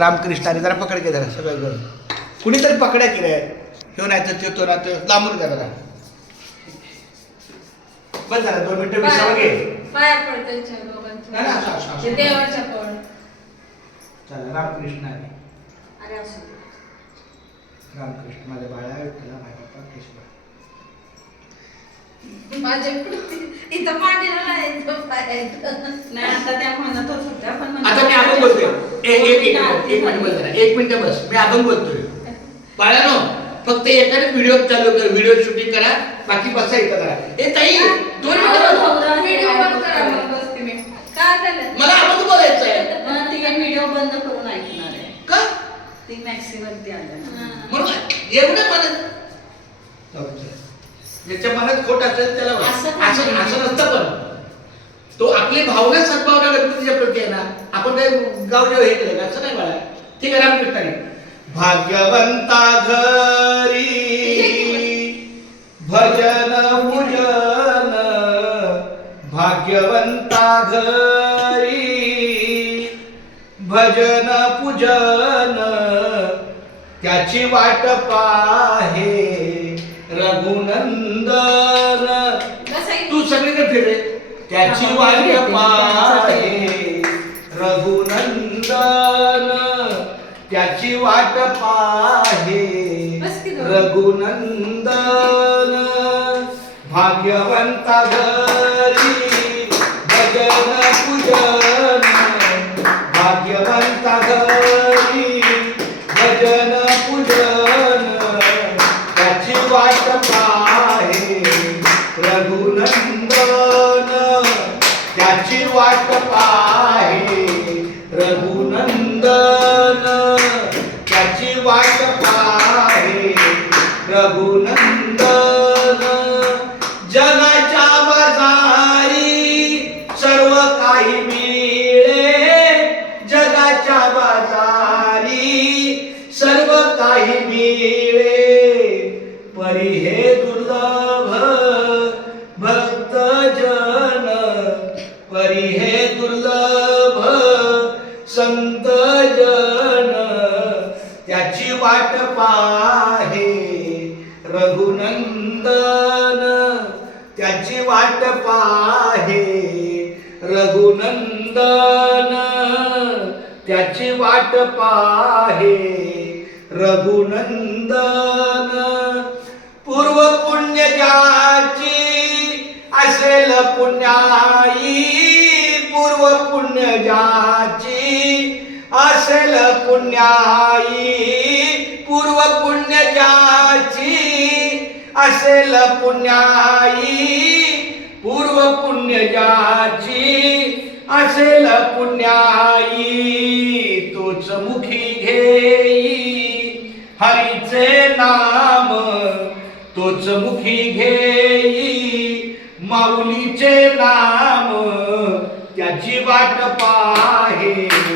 रामकृष्णाने जरा पकड के जरा सगळं करून. कुणीतरी पकड्या की रे? ह्यो नाही तर तो नाही तर लांबून जा जरा. बस झालं दोन मिनिटं विसावं घे. पाया पड त्यांच्या नाही, नाही, असं, असं, दोघांच्या असं. ते देवाच्या पड चला रामकृष्णाने अरे असं रामकृष्ण माझ्या बाळा माझ्या बाप्पा कृष्ण माझ्या इथं पाठीला नाही इथं पायाचं. नाही आता त्या म्हणतच होत्या पण अजून बोलतोय. एक एक एक मिनिट, एक मिनिट बस जरा एक मिनिट बस मी अजून बोलतोय. बाळानो फक्त एकाने व्हिडिओ चालू कर व्हिडिओ शूटिंग करा बाकी बसा इथं करा ए ताई दोन मिनिटं बस. व्हिडिओ बंद करा मग बसते मी. काय झालं? मला अजून बोलायचं आहे ती काय व्हिडिओ बंद करून ऐकणार आहे. का? ती मॅक्सीवरती आल्या ना. म्हणून एवढं मनात ज्याच्या मनात खोट असेल त्याला. असं असं नसतं पण. तो आपली भावना सद्भावना गणपतीच्या प्रती आहे ना आपण काय गाव जेव्हा हे केलं असं नाही बाळा ठीक आहे रामकृष्णाने भाग्यवंता घरी भजन पूजन भाग्यवंता घरी भजन पूजन त्याची वाट पाहे रघुनंदन. तू सगळीकडे फिर त्याची वाट पाहे त्याची वाट पाहे. रघुनंदन भाग्यवंता घरी भजन पूजन भाग्यवंता घरी भजन पूजन त्याची वाट पाहे रघुनंदन त्याची वाट पाहे हरी हे दुर्लभ भक्त जन. परी हे दुर्लभ संत जन. त्याची वाट पाहे रघुनंदन. त्याची वाट पाहे रघुनंदन. त्याची वाट पाहे रघुनंदन. पुण्य ज्याची असेल पुण्याई पूर्व पुण्य ज्याची असेल पुण्याई पूर्व पुण्य ज्याची असेल पुण्याई पूर्व पुण्य ज्याची असेल पुण्याई. तोच मुखी घेई हरी तोच मुखी घेई माऊलीचे नाम त्याची वाट पाहे.